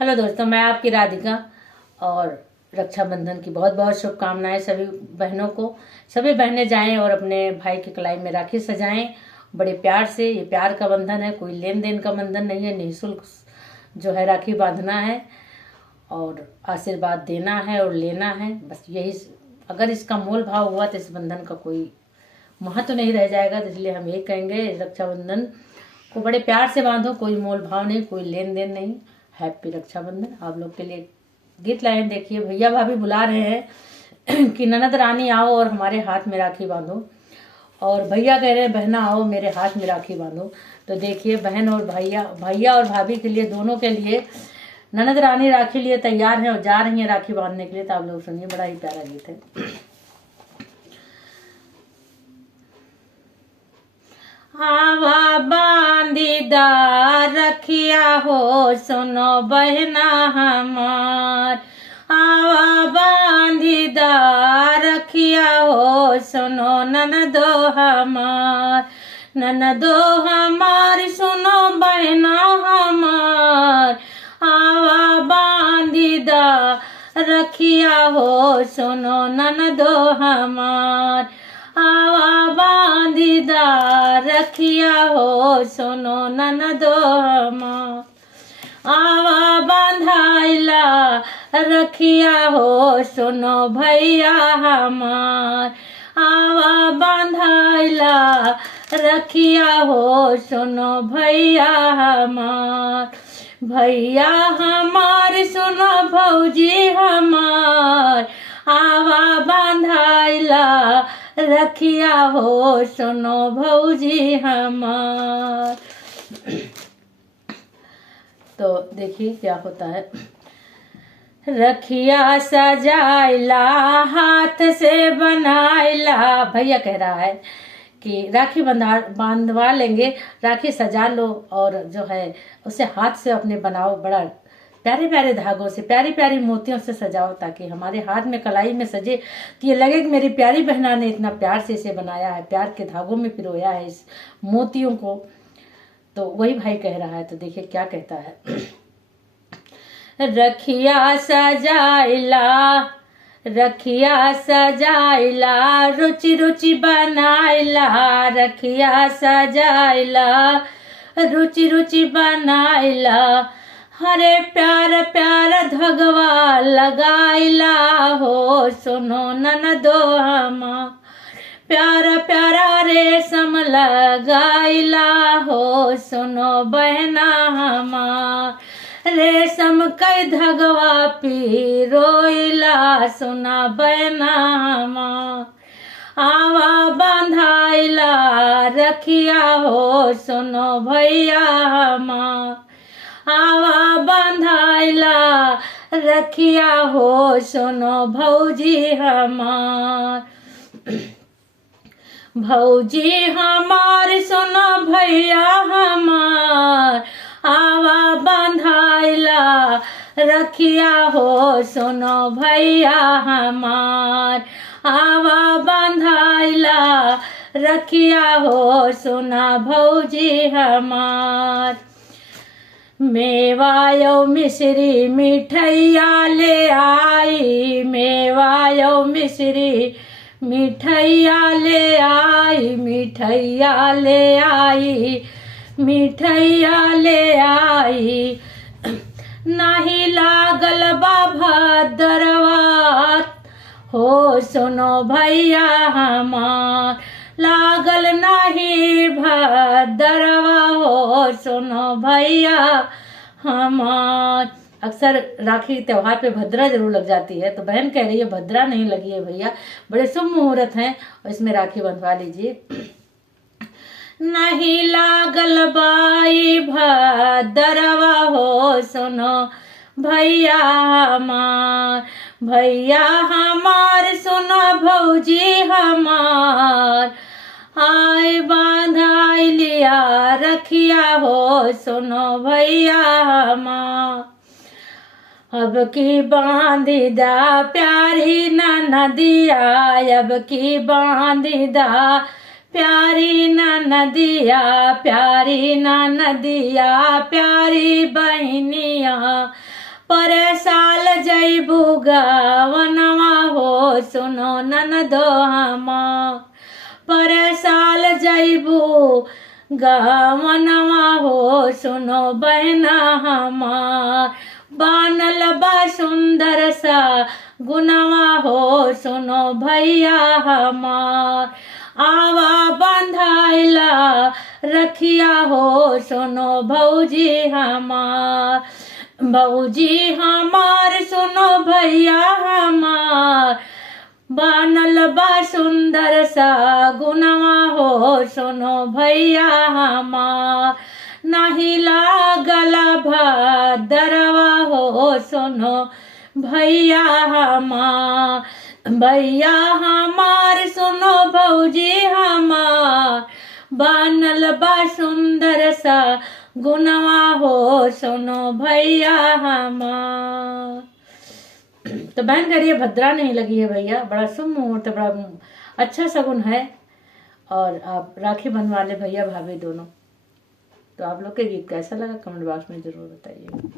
Hello दोस्तों, मैं आपकी राधिका और रक्षाबंधन की बहुत बहुत शुभकामनाएं सभी बहनों को। सभी बहनें जाएं और अपने भाई की कलाई में राखी सजाएं बड़े प्यार से। ये प्यार का बंधन है, कोई लेन देन का बंधन नहीं है। निःशुल्क जो है राखी बांधना है और आशीर्वाद देना है और लेना है, बस यही। अगर इसका मोल भाव हुआ तो इस बंधन का कोई महत्व नहीं रह जाएगा। तो इसलिए हम यही कहेंगे, रक्षाबंधन को बड़े प्यार से बांधो, कोई मोल भाव नहीं, कोई लेन देन नहीं। हैप्पी रक्षाबंधन। आप लोग के लिए गीत लाए, देखिए भैया भाभी बुला रहे हैं कि ननद रानी आओ और हमारे हाथ में राखी बांधो, और भैया कह रहे हैं बहना आओ मेरे हाथ में राखी बांधो। तो देखिए बहन और भैया और भाभी के लिए, दोनों के लिए ननद रानी राखी लिए तैयार हैं और जा रही हैं राखी बांधने के लिए। तो आप लोग सुनिए, बड़ा ही प्यारा गीत है। आवा बांधीदा रखिया हो सुनो बहना हमार। आवा बांधीदा रखिया हो सुनो ननदो हमार। ननदो हमार सुनो बहना हमार। आवा बांधीदा रखिया हो सुनो ननदो हमार। आवा बांधीदा रखिया हो सुनो ननदो हमार। आवा बांधाइला रखिया हो सुनो भैया हमार। आवा बांधाइला रखिया हो सुनो भैया हमार। भैया हमार सुनो भौजी हमार। आवा बांधाइला रखिया हो सुनो भौजी हमार। तो देखिए क्या होता है। रखिया सजाइला हाथ से बनाइला। भैया कह रहा है कि राखी बांधवा लेंगे, राखी सजा लो और जो है उसे हाथ से अपने बनाओ, बड़ा प्यारे प्यारे धागों से, प्यारी प्यारी मोतियों से सजाओ, ताकि हमारे हाथ में कलाई में सजे तो ये लगे कि मेरी प्यारी बहना ने इतना प्यार से इसे बनाया है, प्यार के धागों में पिरोया है इस मोतियों को। तो वही भाई कह रहा है। तो देखिए क्या कहता है। रखिया सजाइला रखिया सजाइला रुचि रुचि बनाइला। रखिया सजाइला रुचि रुचि बनाइला। हरे प्यार प्यार धगवा लगाइला हो सुनो ननदो हमार। प्यार प्यारा रेशम लगाइला हो सुनो बहना हमार। रेशम कई धगवा पिरोइला सुना बहना हमार। आवा बांधाइला रखिया हो सुनो भैया हमार। आवा बांधाइला रखिया हो सुनो भौजी हमार। भौजी हमार सुनो भैया हमार। आवा बांधाइला रखिया हो सुनो भैया हमार। आवा बांधाइला रखिया हो सुना भौजी हमार। मेवायो मिश्री मिठैया ले आई। मेवायो मिश्री मिठैया ले आई। मिठैया ले आई। मिठैया ले आई। नाही लागल बाबा दरवात हो सुनो भैया हमार। लागल नहीं भदरवा हो सुनो भैया हमार। अक्सर राखी त्योहार पे भद्रा जरूर लग जाती है, तो बहन कह रही है भद्रा नहीं लगी है भैया, बड़े शुभ मुहूर्त हैं और इसमें राखी बंधवा लीजिए। नहीं लागल बाई भदरवा हो सुनो भैया हमार। भैया हमार सुनो भौजी हमार। आय बांधाई लिया रखिया हो सुनो भैया हमार। अब की बांधीदा प्यारी ननदिया। अब की बांधीदा प्यारी ननदिया। प्यारी ननदिया प्यारी बहनिया। पर साल जइबू गवनवा हो सुनो ननदो हमार, पर साल जइबू गवनवा हो सुनो बहना हमार, बानल बा सुंदर सा गुनवा हो सुनो भैया हमार, आवा बंधाइला रखिया हो सुनो भौजी हमार, भौजी हमार सुनो भैया हमार, बानल बा सुंदर सा गुनवा हो सुनो भैया हमार, नहीं लागल भदरवा हो सुनो भैया हमार, भैया हमार सुनो भौजी हमार, बानल बा सुंदर सा गुनवा हो सुनो भैया हमार। तो बहन करिए भद्रा नहीं लगी है भैया, बड़ा शुभ मुहूर्त, बड़ा अच्छा शगुन है। और आप राखी बंधवा ले भैया भाभी दोनों। तो आप लोग के गीत कैसा लगा कमेंट बॉक्स में जरूर बताइए।